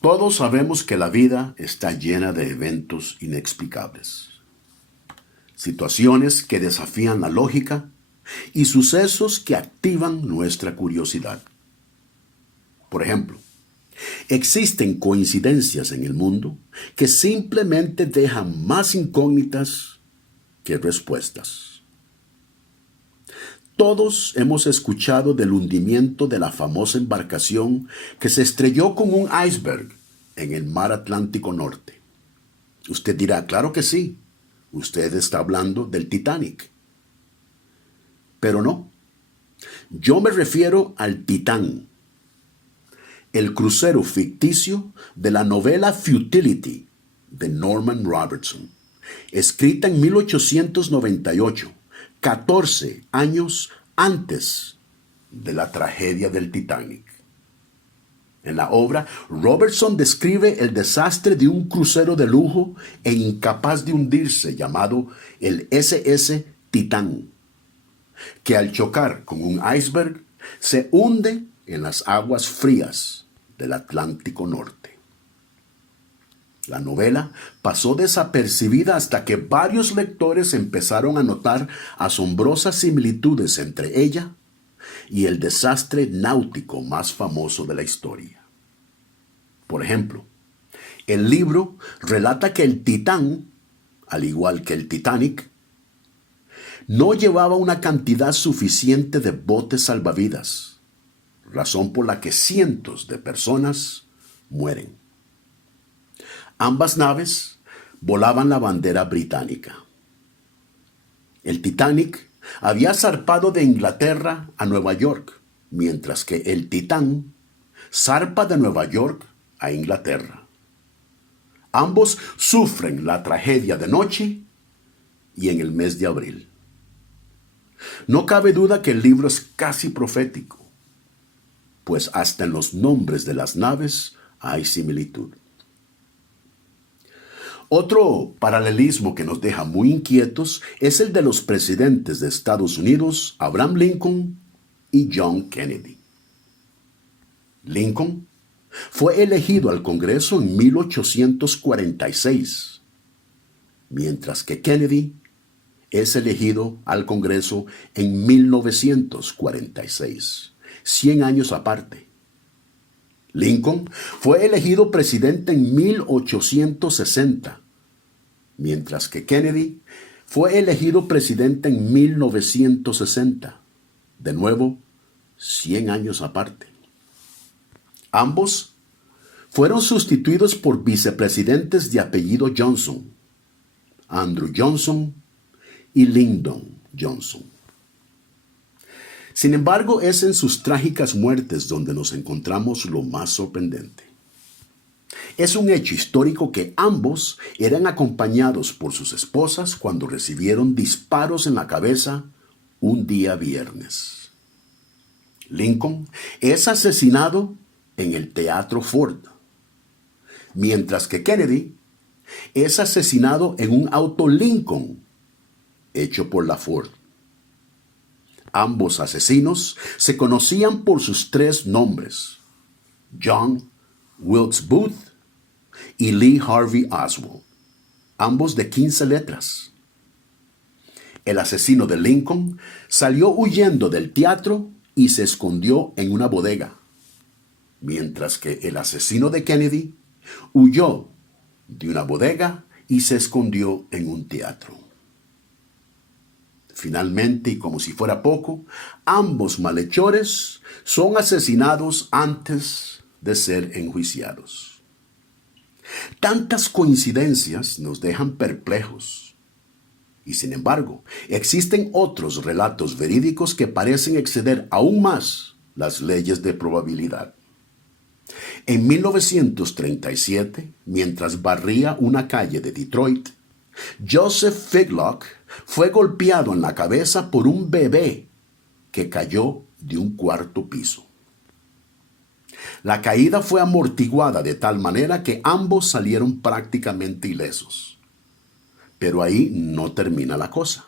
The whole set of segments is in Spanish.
Todos sabemos que la vida está llena de eventos inexplicables, situaciones que desafían la lógica y sucesos que activan nuestra curiosidad. Por ejemplo, existen coincidencias en el mundo que simplemente dejan más incógnitas que respuestas. Todos hemos escuchado del hundimiento de la famosa embarcación que se estrelló con un iceberg en el mar Atlántico Norte. Usted dirá, claro que sí, usted está hablando del Titanic. Pero no, yo me refiero al Titán, el crucero ficticio de la novela Futility de Norman Robertson, escrita en 1898, 14 años antes de la tragedia del Titanic. En la obra, Robertson describe el desastre de un crucero de lujo e incapaz de hundirse llamado el SS Titán, que al chocar con un iceberg se hunde en las aguas frías del Atlántico Norte. La novela pasó desapercibida hasta que varios lectores empezaron a notar asombrosas similitudes entre ella y el desastre náutico más famoso de la historia. Por ejemplo, el libro relata que el Titán, al igual que el Titanic, no llevaba una cantidad suficiente de botes salvavidas, razón por la que cientos de personas mueren. Ambas naves volaban la bandera británica. El Titanic había zarpado de Inglaterra a Nueva York, mientras que el Titán zarpa de Nueva York a Inglaterra. Ambos sufren la tragedia de noche y en el mes de abril. No cabe duda que el libro es casi profético, pues hasta en los nombres de las naves hay similitud. Otro paralelismo que nos deja muy inquietos es el de los presidentes de Estados Unidos, Abraham Lincoln y John Kennedy. Lincoln fue elegido al Congreso en 1846, mientras que Kennedy es elegido al Congreso en 1946, 100 años aparte. Lincoln fue elegido presidente en 1860, mientras que Kennedy fue elegido presidente en 1960, de nuevo 100 años aparte. Ambos fueron sustituidos por vicepresidentes de apellido Johnson, Andrew Johnson y Lyndon Johnson. Sin embargo, es en sus trágicas muertes donde nos encontramos lo más sorprendente. Es un hecho histórico que ambos eran acompañados por sus esposas cuando recibieron disparos en la cabeza un día viernes. Lincoln es asesinado en el Teatro Ford, mientras que Kennedy es asesinado en un auto Lincoln hecho por la Ford. Ambos asesinos se conocían por sus tres nombres: John Wilkes Booth y Lee Harvey Oswald, ambos de 15 letras. El asesino de Lincoln salió huyendo del teatro y se escondió en una bodega, mientras que el asesino de Kennedy huyó de una bodega y se escondió en un teatro. Finalmente, y como si fuera poco, ambos malhechores son asesinados antes de ser enjuiciados. Tantas coincidencias nos dejan perplejos. Y sin embargo, existen otros relatos verídicos que parecen exceder aún más las leyes de probabilidad. En 1937, mientras barría una calle de Detroit, Joseph Figlock fue golpeado en la cabeza por un bebé que cayó de un cuarto piso. La caída fue amortiguada de tal manera que ambos salieron prácticamente ilesos. Pero ahí no termina la cosa.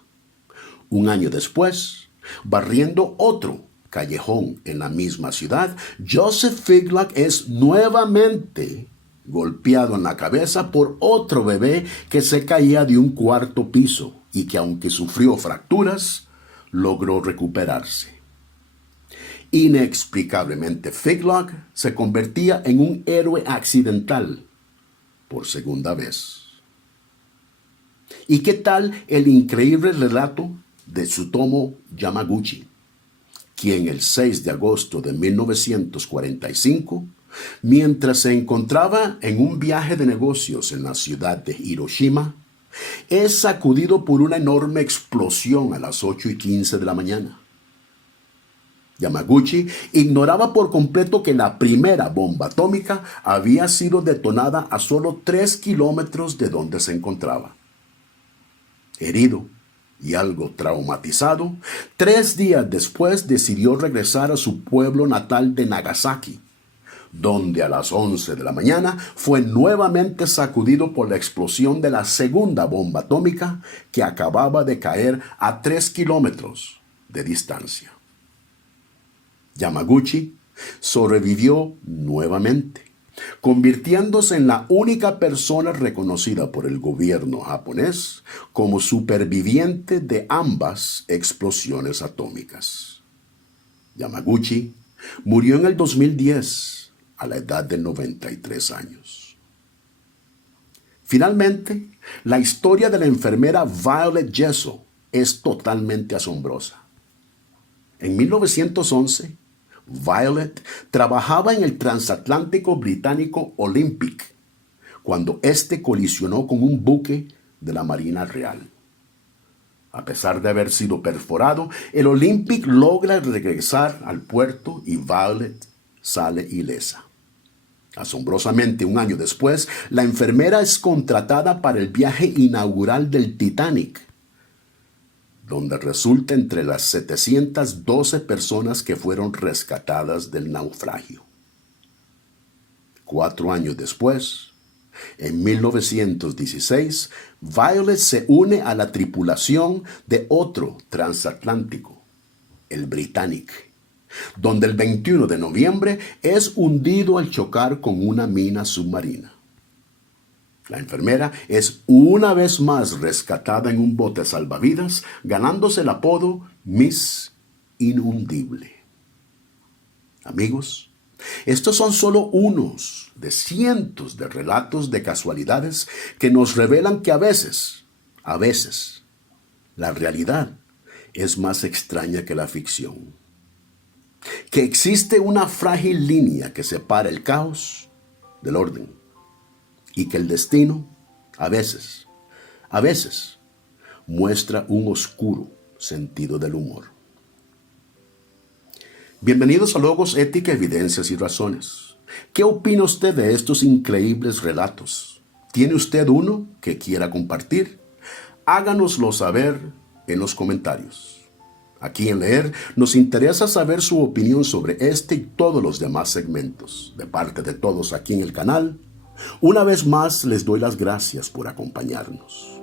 Un año después, barriendo otro callejón en la misma ciudad, Joseph Figlock es nuevamente golpeado en la cabeza por otro bebé que se caía de un cuarto piso y que, aunque sufrió fracturas, logró recuperarse. Inexplicablemente, Figlock se convertía en un héroe accidental por segunda vez. ¿Y qué tal el increíble relato de Tsutomu Yamaguchi, quien el 6 de agosto de 1945, mientras se encontraba en un viaje de negocios en la ciudad de Hiroshima, es sacudido por una enorme explosión a las 8:15 de la mañana? Yamaguchi ignoraba por completo que la primera bomba atómica había sido detonada a solo 3 kilómetros de donde se encontraba. Herido y algo traumatizado, 3 días después decidió regresar a su pueblo natal de Nagasaki, donde a las 11 de la mañana fue nuevamente sacudido por la explosión de la segunda bomba atómica que acababa de caer a 3 kilómetros de distancia. Yamaguchi sobrevivió nuevamente, convirtiéndose en la única persona reconocida por el gobierno japonés como superviviente de ambas explosiones atómicas. Yamaguchi murió en el 2010 a la edad de 93 años. Finalmente, la historia de la enfermera Violet Jessel es totalmente asombrosa. En 1911, Violet trabajaba en el transatlántico británico Olympic cuando éste colisionó con un buque de la Marina Real. A pesar de haber sido perforado, el Olympic logra regresar al puerto y Violet sale ilesa. Asombrosamente, un año después, la enfermera es contratada para el viaje inaugural del Titanic, donde resulta entre las 712 personas que fueron rescatadas del naufragio. 4 años después, en 1916, Violet se une a la tripulación de otro transatlántico, el Britannic, donde el 21 de noviembre es hundido al chocar con una mina submarina. La enfermera es una vez más rescatada en un bote salvavidas, ganándose el apodo Miss Inhundible. Amigos, estos son solo unos de cientos de relatos de casualidades que nos revelan que a veces, la realidad es más extraña que la ficción. Que existe una frágil línea que separa el caos del orden. Y que el destino, a veces, muestra un oscuro sentido del humor. Bienvenidos a Logos, Ética, Evidencias y Razones. ¿Qué opina usted de estos increíbles relatos? ¿Tiene usted uno que quiera compartir? Háganoslo saber en los comentarios. Aquí en Leer nos interesa saber su opinión sobre este y todos los demás segmentos. De parte de todos aquí en el canal, una vez más les doy las gracias por acompañarnos.